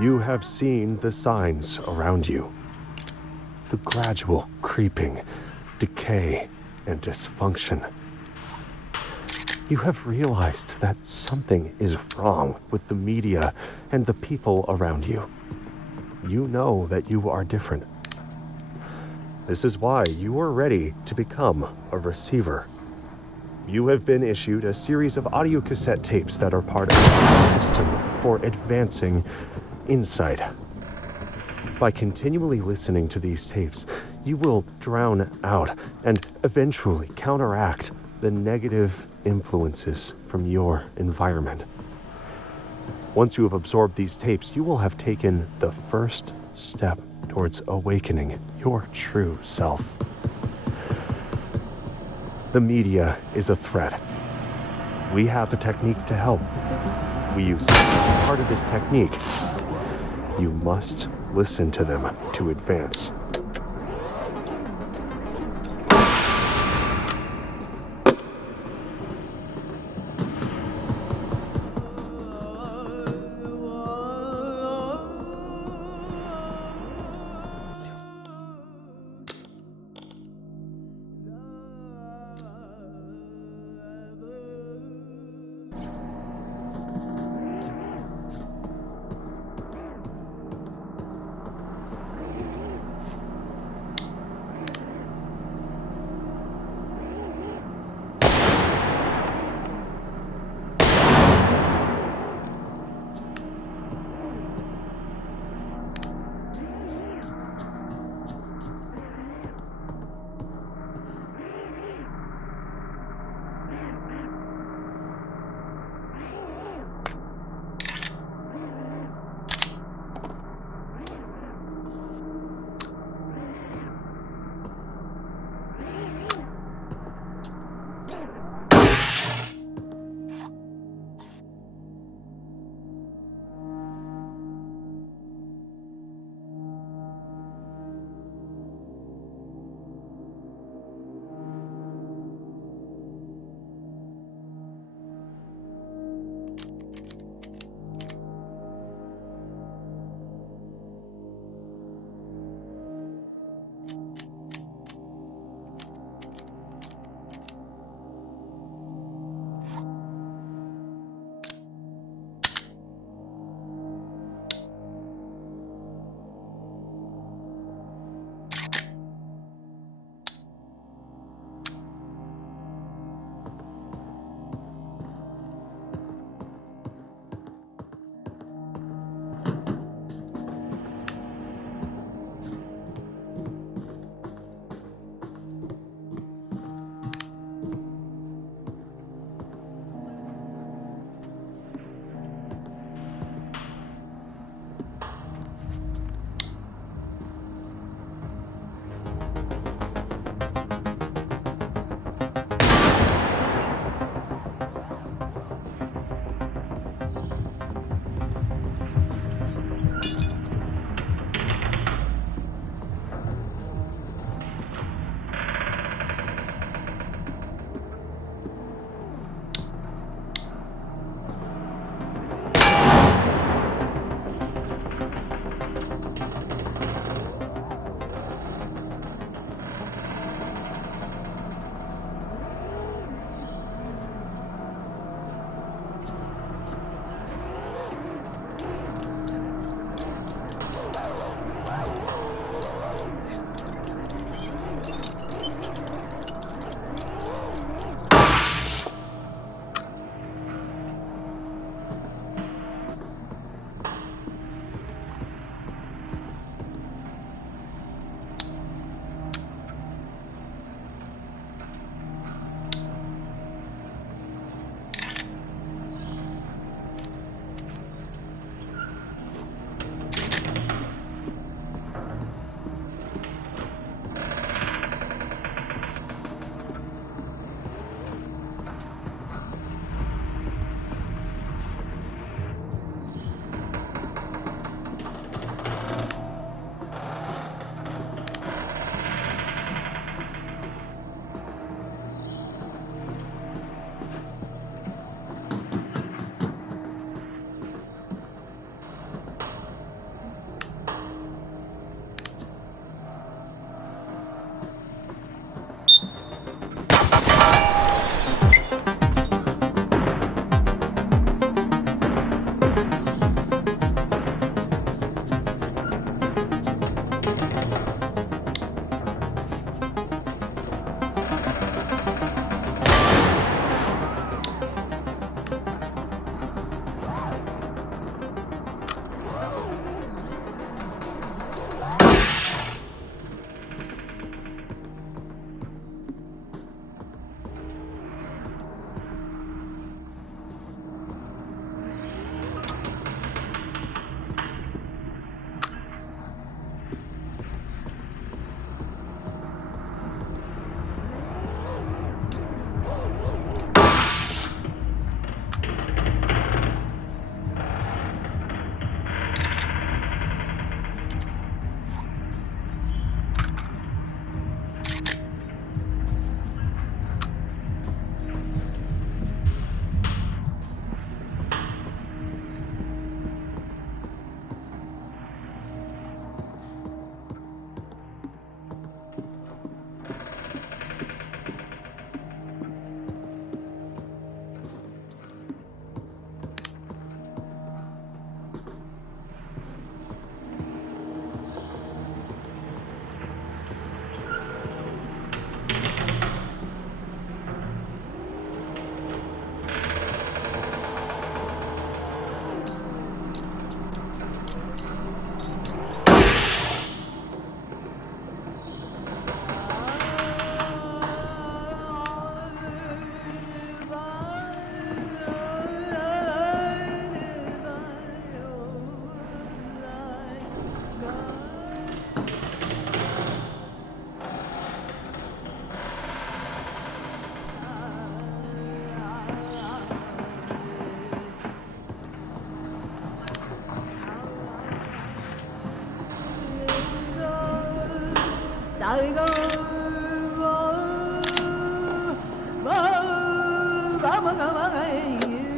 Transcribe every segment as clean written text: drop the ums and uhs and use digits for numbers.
You have seen the signs around you. The gradual creeping, decay, and dysfunction. You have realized that something is wrong with the media and the people around you. You know that you are different. This is why you are ready to become a receiver. You have been issued a series of audio cassette tapes that are part of the system for advancing insight. By continually listening to these tapes, you will drown out and eventually counteract the negative influences from your environment. Once you have absorbed these tapes, you will have taken the first step towards awakening your true self. The media is a threat. We have a technique to help. We use part of this technique. You must listen to them to advance.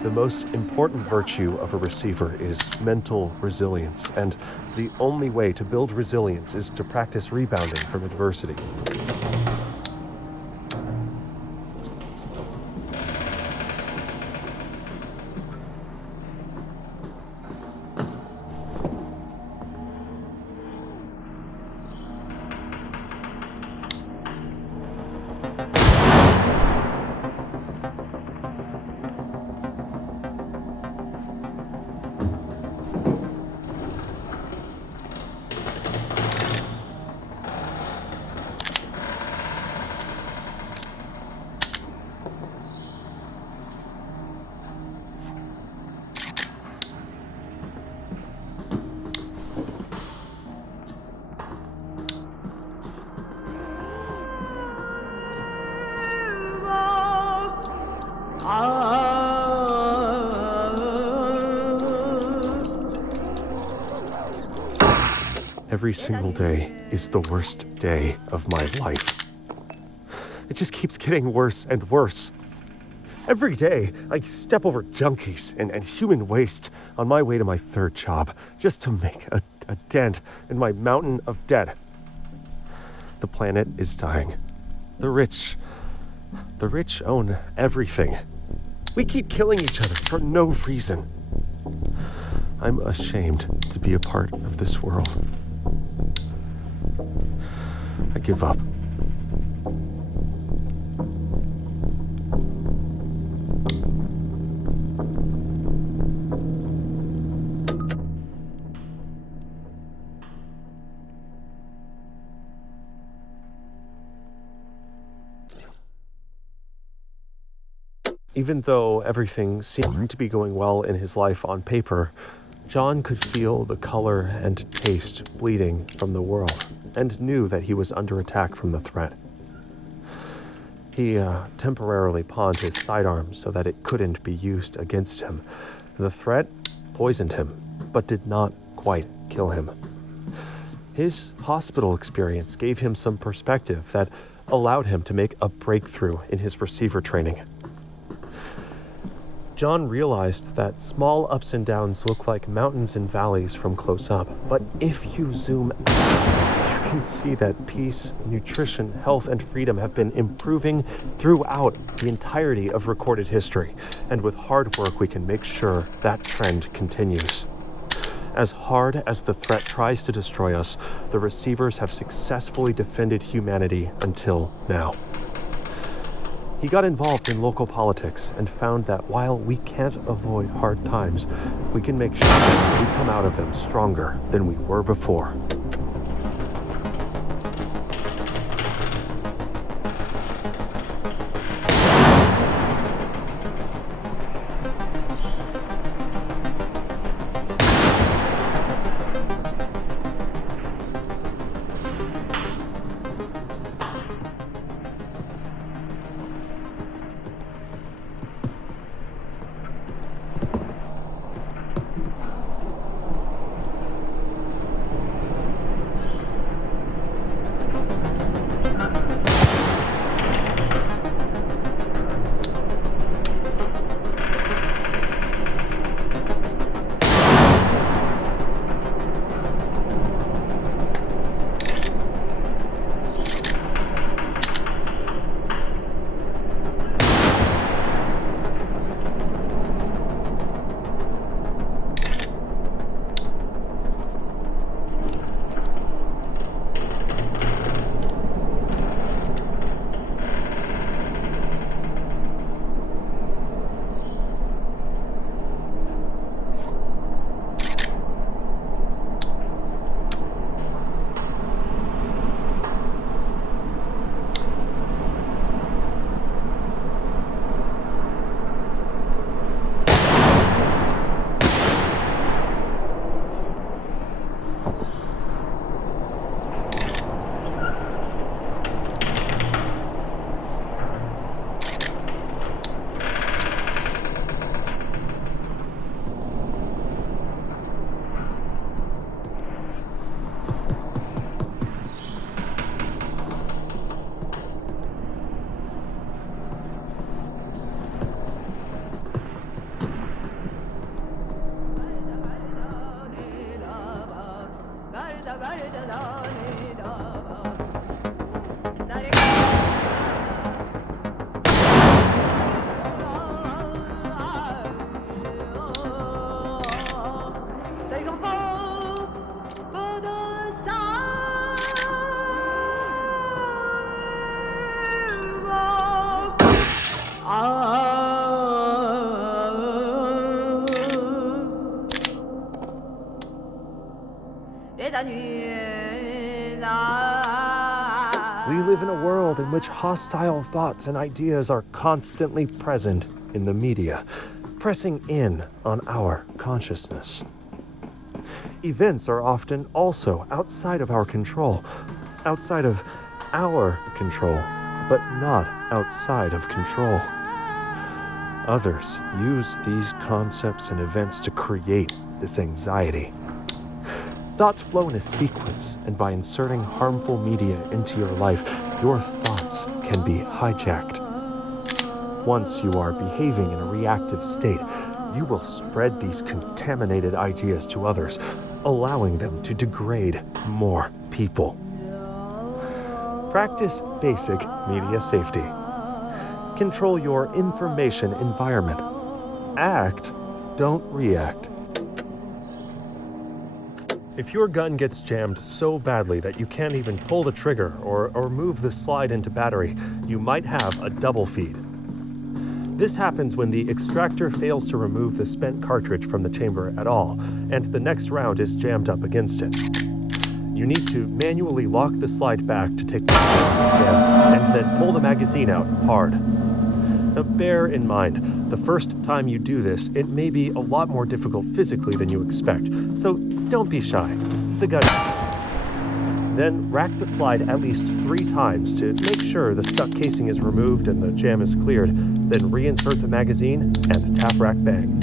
The most important virtue of a receiver is mental resilience, and the only way to build resilience is to practice rebounding from adversity. Every single day is the worst day of my life. It just keeps getting worse and worse. Every day, I step over junkies and human waste on my way to my third job, just to make a dent in my mountain of debt. The planet is dying. The rich own everything. We keep killing each other for no reason. I'm ashamed to be a part of this world. I give up. Even though everything seemed to be going well in his life on paper, John could feel the color and taste bleeding from the world, and knew that he was under attack from the threat. He temporarily pawned his sidearm so that it couldn't be used against him. The threat poisoned him, but did not quite kill him. His hospital experience gave him some perspective that allowed him to make a breakthrough in his receiver training. John realized that small ups and downs look like mountains and valleys from close up, but if you zoom out, you can see that peace, nutrition, health, and freedom have been improving throughout the entirety of recorded history, and with hard work we can make sure that trend continues. As hard as the threat tries to destroy us, the receivers have successfully defended humanity until now. He got involved in local politics and found that while we can't avoid hard times, we can make sure that we come out of them stronger than we were before. We live in a world in which hostile thoughts and ideas are constantly present in the media, pressing in on our consciousness. Events are often also outside of our control, outside of our control, but not outside of control. Others use these concepts and events to create this anxiety. Thoughts flow in a sequence, and by inserting harmful media into your life, your thoughts can be hijacked. Once you are behaving in a reactive state, you will spread these contaminated ideas to others, allowing them to degrade more people. Practice basic media safety. Control your information environment. Act, don't react. If your gun gets jammed so badly that you can't even pull the trigger or move the slide into battery, you might have a double feed. This happens when the extractor fails to remove the spent cartridge from the chamber at all, and the next round is jammed up against it. You need to manually lock the slide back to take the jam, and then pull the magazine out hard. Now bear in mind, the first time you do this, it may be a lot more difficult physically than you expect, so don't be shy. The gun. Then rack the slide at least 3 times to make sure the stuck casing is removed and the jam is cleared. Then reinsert the magazine and tap rack bang.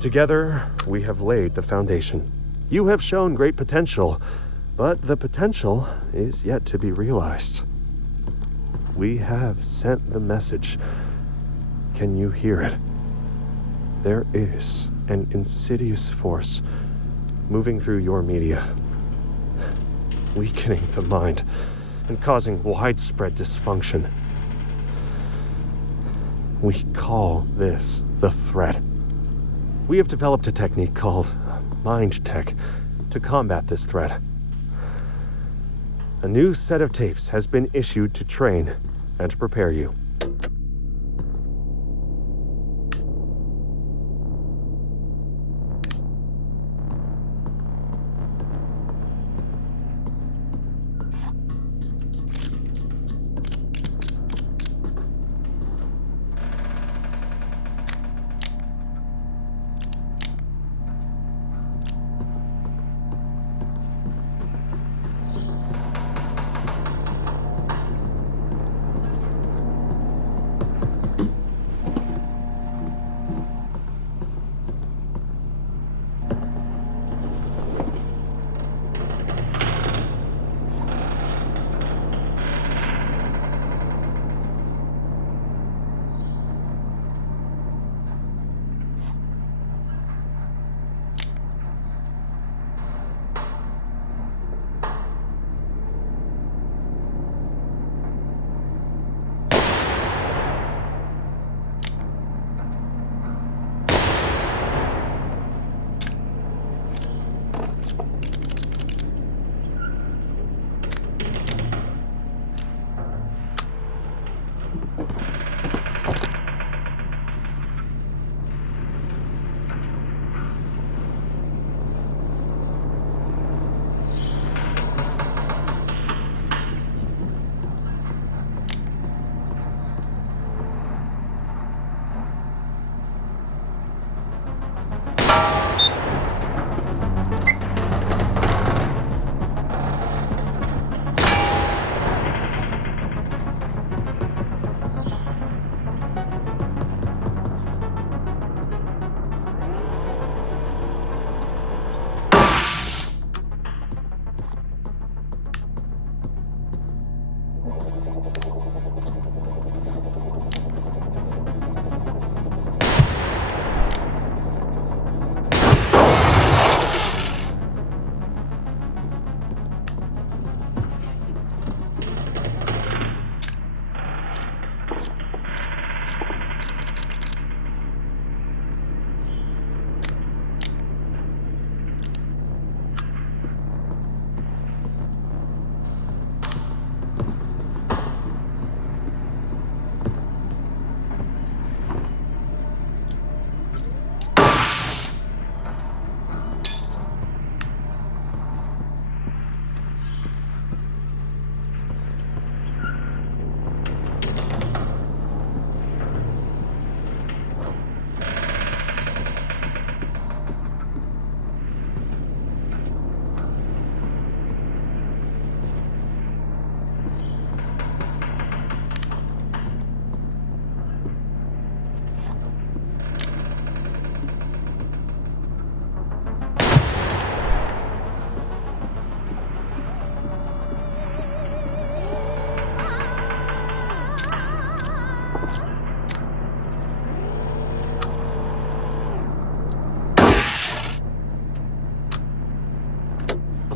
Together, we have laid the foundation. You have shown great potential, but the potential is yet to be realized. We have sent the message. Can you hear it? There is an insidious force moving through your media, weakening the mind and causing widespread dysfunction. We call this the threat. We have developed a technique called mind tech to combat this threat. A new set of tapes has been issued to train and prepare you.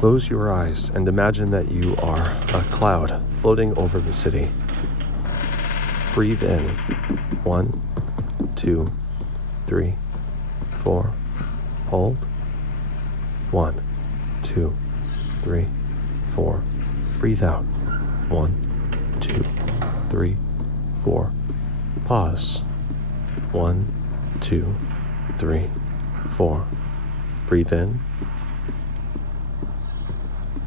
Close your eyes and imagine that you are a cloud floating over the city. Breathe in. 1, 2, 3, 4. Hold. 1, 2, 3, 4. Breathe out. 1, 2, 3, 4. Pause. 1, 2, 3, 4. Breathe in.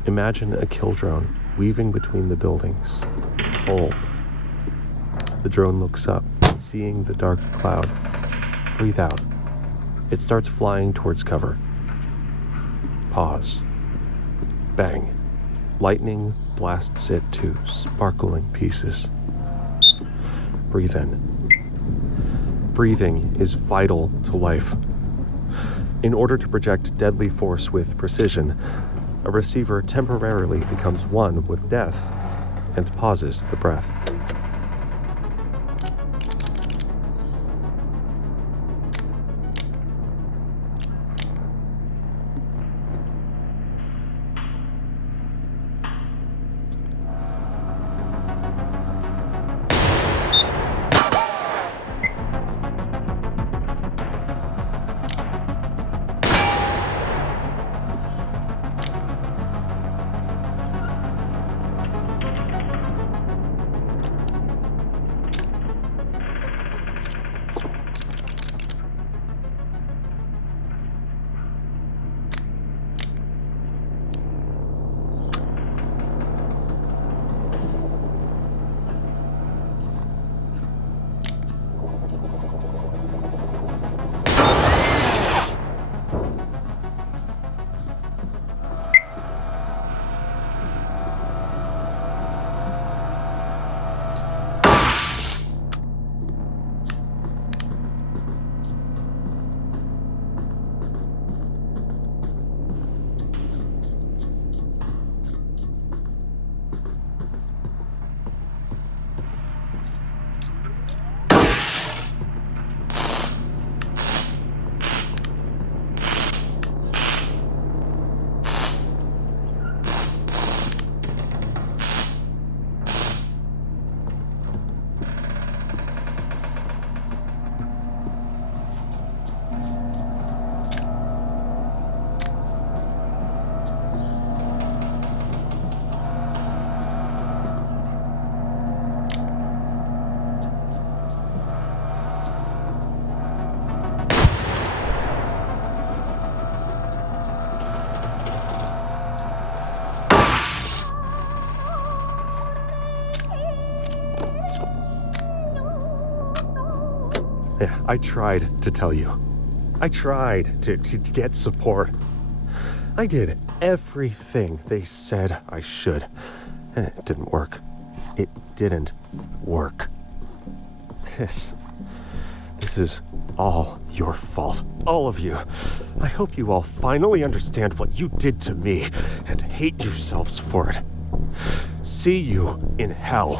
Imagine a kill drone weaving between the buildings. Hold. The drone looks up, seeing the dark cloud. Breathe out. It starts flying towards cover. Pause. Bang. Lightning blasts it to sparkling pieces. Breathe in. Breathing is vital to life. In order to project deadly force with precision, a receiver temporarily becomes one with death and pauses the breath. Yeah, I tried to tell you. I tried to get support. I did everything they said I should, and it didn't work. It didn't work. This is all your fault. All of you. I hope you all finally understand what you did to me and hate yourselves for it. See you in hell.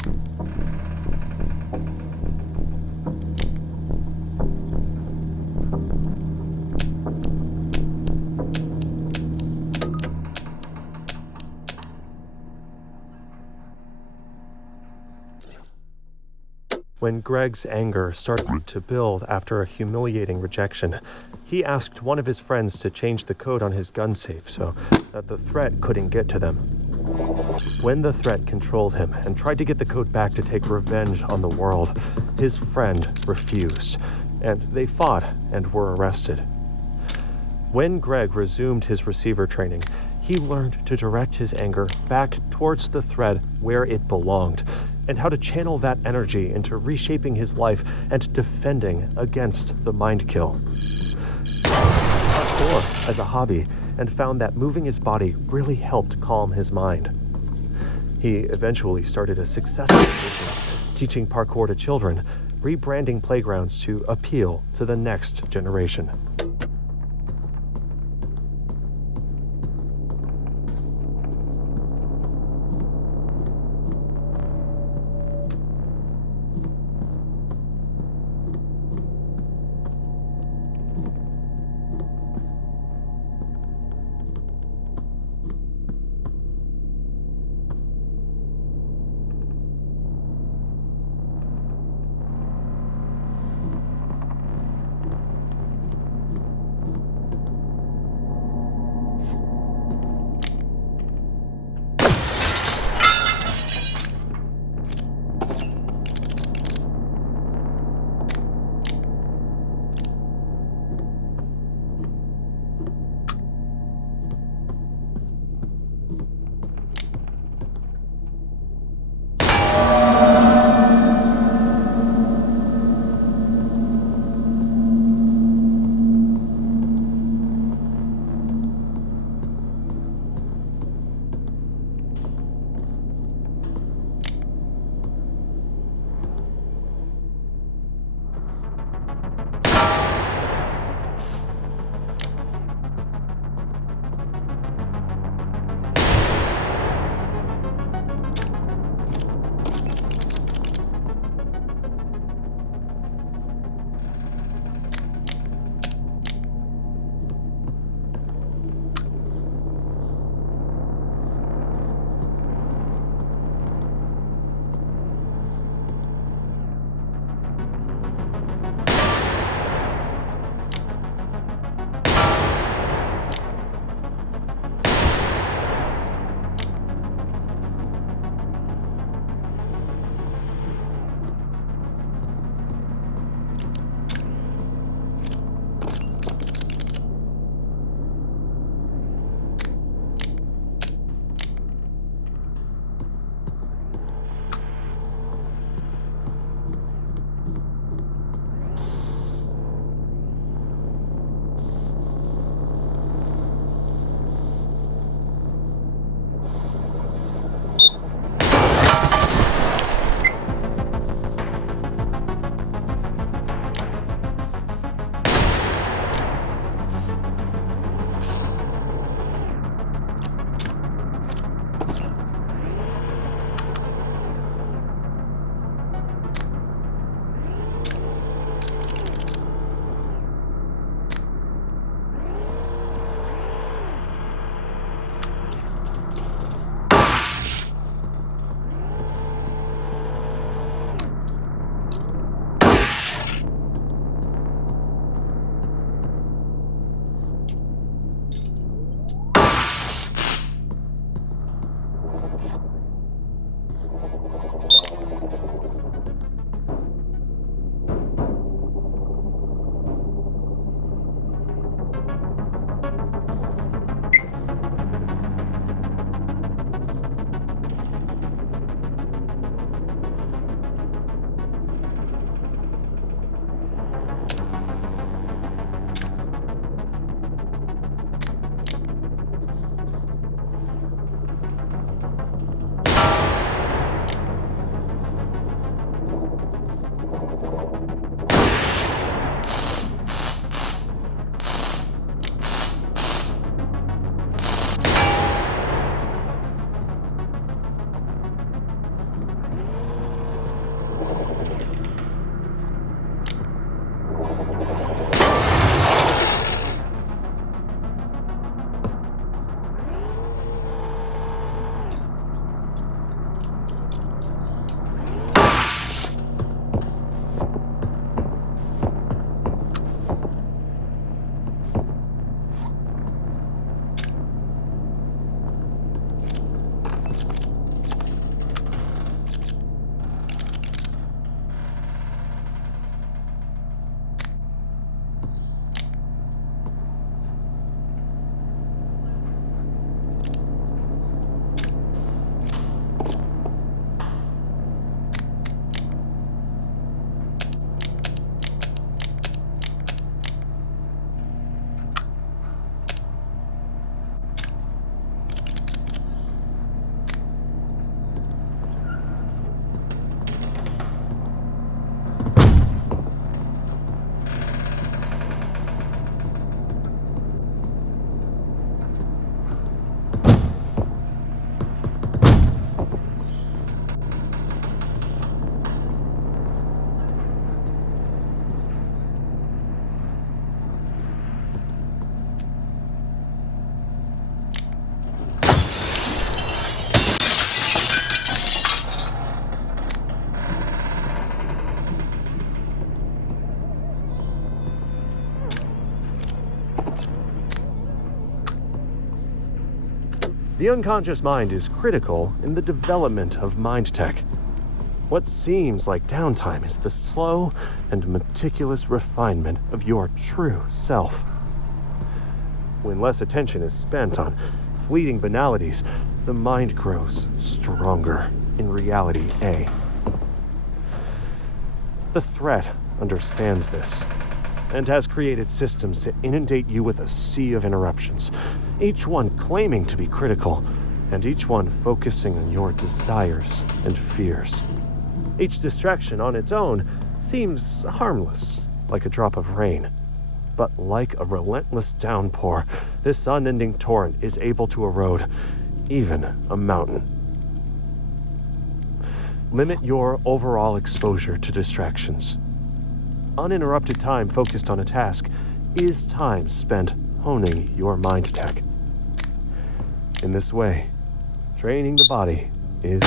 When Greg's anger started to build after a humiliating rejection, he asked one of his friends to change the code on his gun safe so that the threat couldn't get to them. When the threat controlled him and tried to get the code back to take revenge on the world, his friend refused, and they fought and were arrested. When Greg resumed his receiver training, he learned to direct his anger back towards the thread where it belonged, and how to channel that energy into reshaping his life and defending against the mind kill. He taught parkour as a hobby and found that moving his body really helped calm his mind. He eventually started a successful business teaching parkour to children, rebranding playgrounds to appeal to the next generation. The unconscious mind is critical in the development of mind tech. What seems like downtime is the slow and meticulous refinement of your true self. When less attention is spent on fleeting banalities, the mind grows stronger in reality A. The threat understands this and has created systems to inundate you with a sea of interruptions, each one claiming to be critical, and each one focusing on your desires and fears. Each distraction on its own seems harmless, like a drop of rain. But like a relentless downpour, this unending torrent is able to erode even a mountain. Limit your overall exposure to distractions. Uninterrupted time focused on a task is time spent honing your mind tech. In this way, training the body is...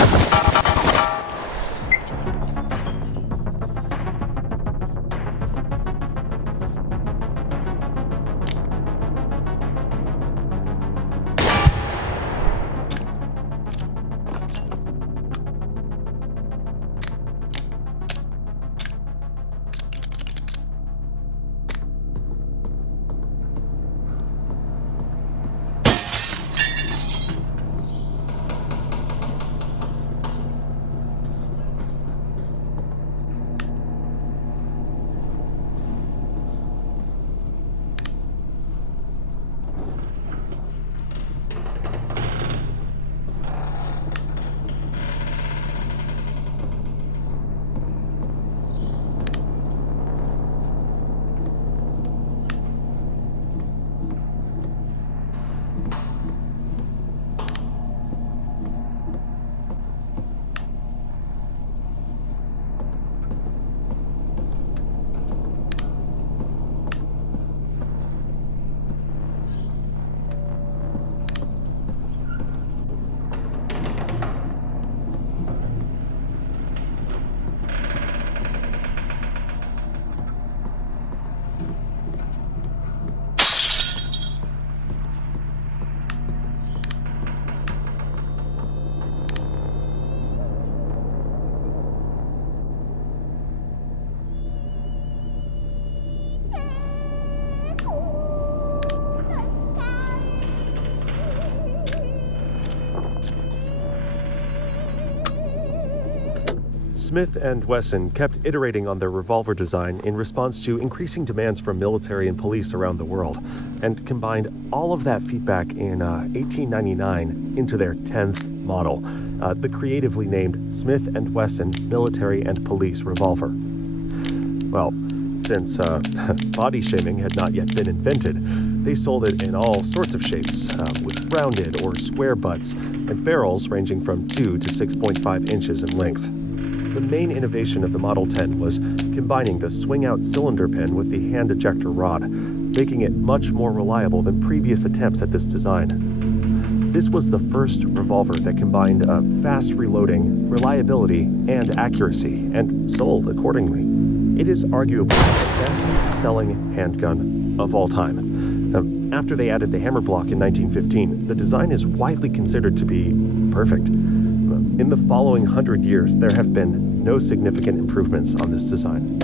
Smith and Wesson kept iterating on their revolver design in response to increasing demands from military and police around the world, and combined all of that feedback in 1899 into their 10th model, the creatively named Smith and Wesson Military and Police Revolver. Well, since body shaming had not yet been invented, they sold it in all sorts of shapes, with rounded or square butts and barrels ranging from 2 to 6.5 inches in length. The main innovation of the Model 10 was combining the swing-out cylinder pin with the hand ejector rod, making it much more reliable than previous attempts at this design. This was the first revolver that combined fast reloading, reliability, and accuracy, and sold accordingly. It is arguably the best-selling handgun of all time. After they added the hammer block in 1915, the design is widely considered to be perfect. In the following 100 years, there have been no significant improvements on this design.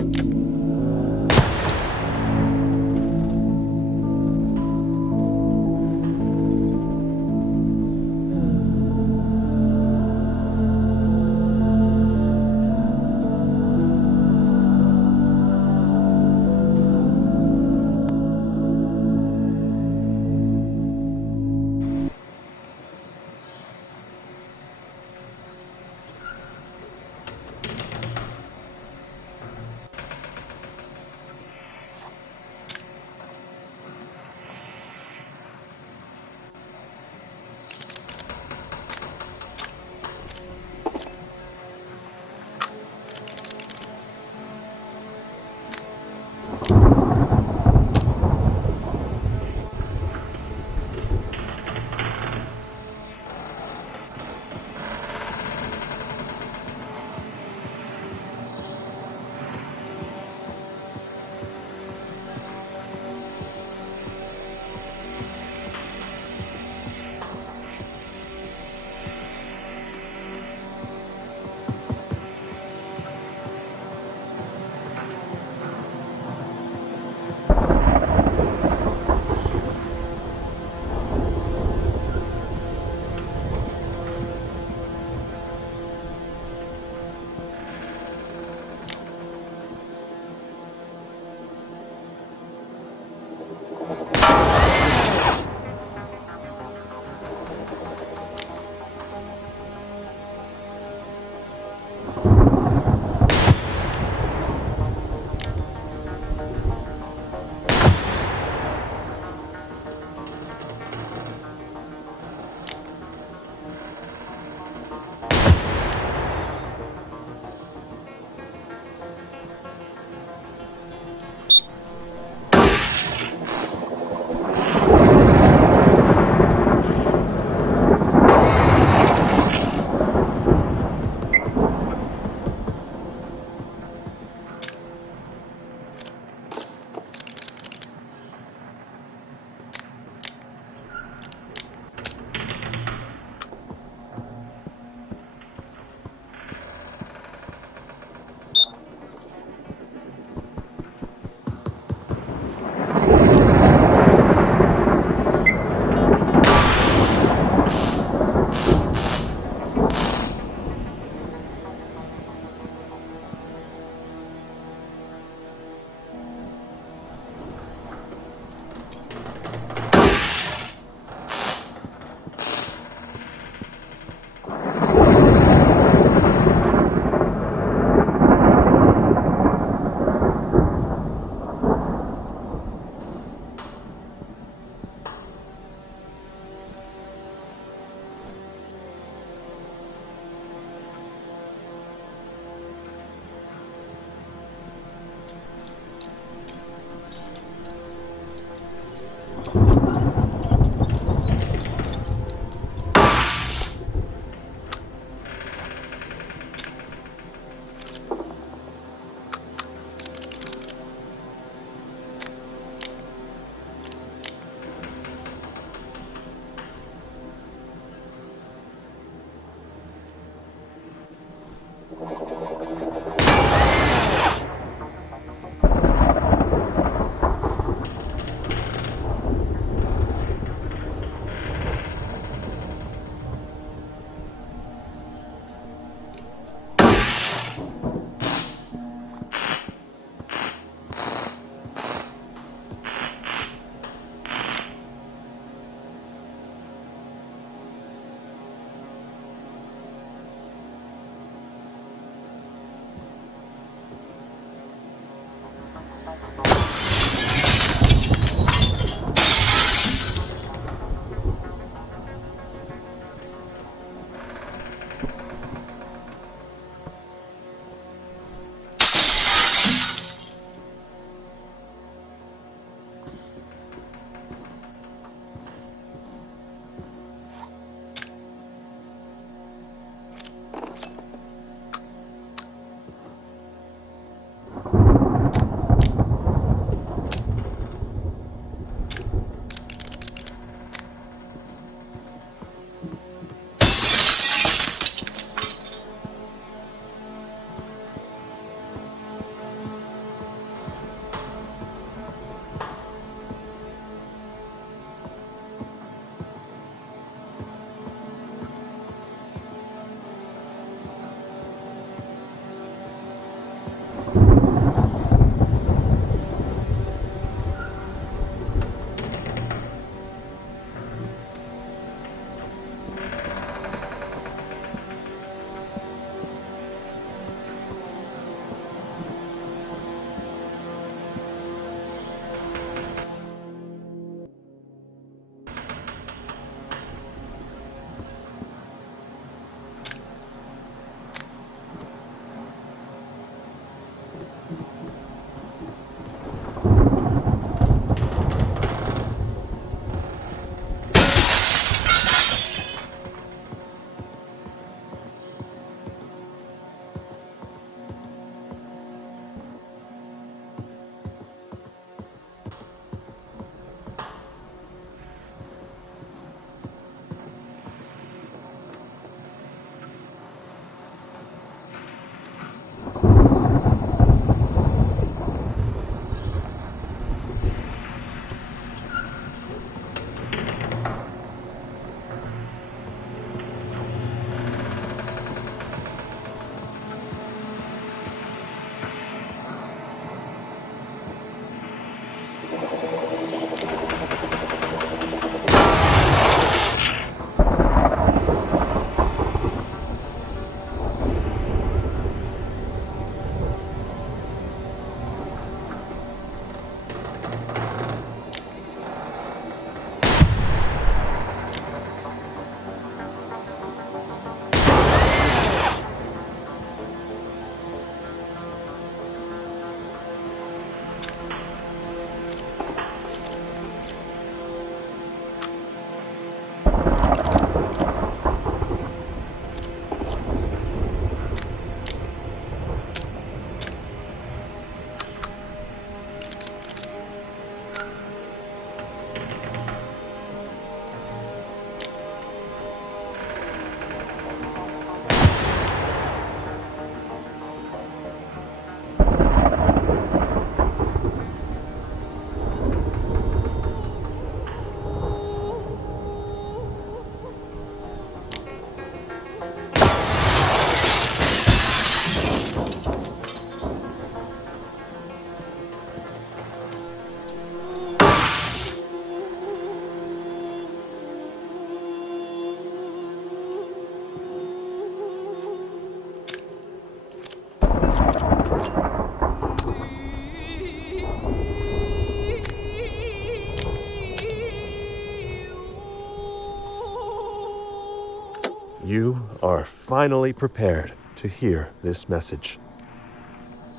You are finally prepared to hear this message.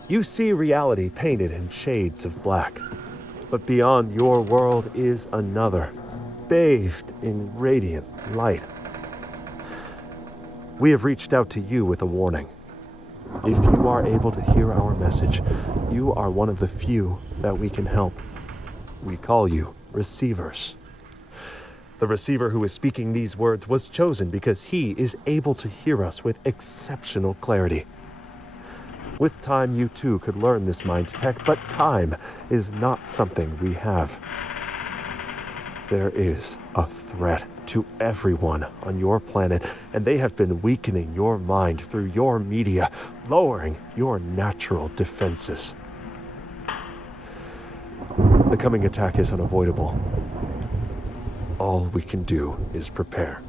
You see reality painted in shades of black, but beyond your world is another, bathed in radiant light. We have reached out to you with a warning. If you are able to hear our message, you are one of the few that we can help. We call you receivers. The receiver who is speaking these words was chosen because he is able to hear us with exceptional clarity. With time, you too could learn this mind tech, but time is not something we have. There is a threat to everyone on your planet, and they have been weakening your mind through your media, lowering your natural defenses. The coming attack is unavoidable. All we can do is prepare.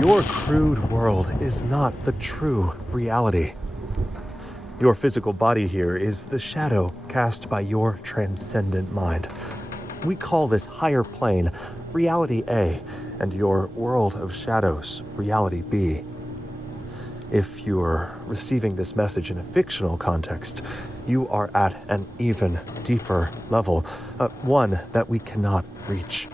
Your crude world is not the true reality. Your physical body here is the shadow cast by your transcendent mind. We call this higher plane Reality A, and your world of shadows, Reality B. If you're receiving this message in a fictional context, you are at an even deeper level, one that we cannot reach.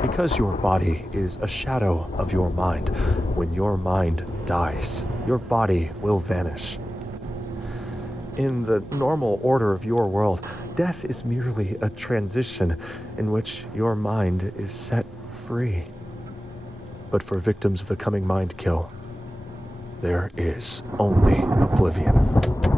Because your body is a shadow of your mind, when your mind dies, your body will vanish. In the normal order of your world, death is merely a transition in which your mind is set free. But for victims of the coming mind kill, there is only oblivion.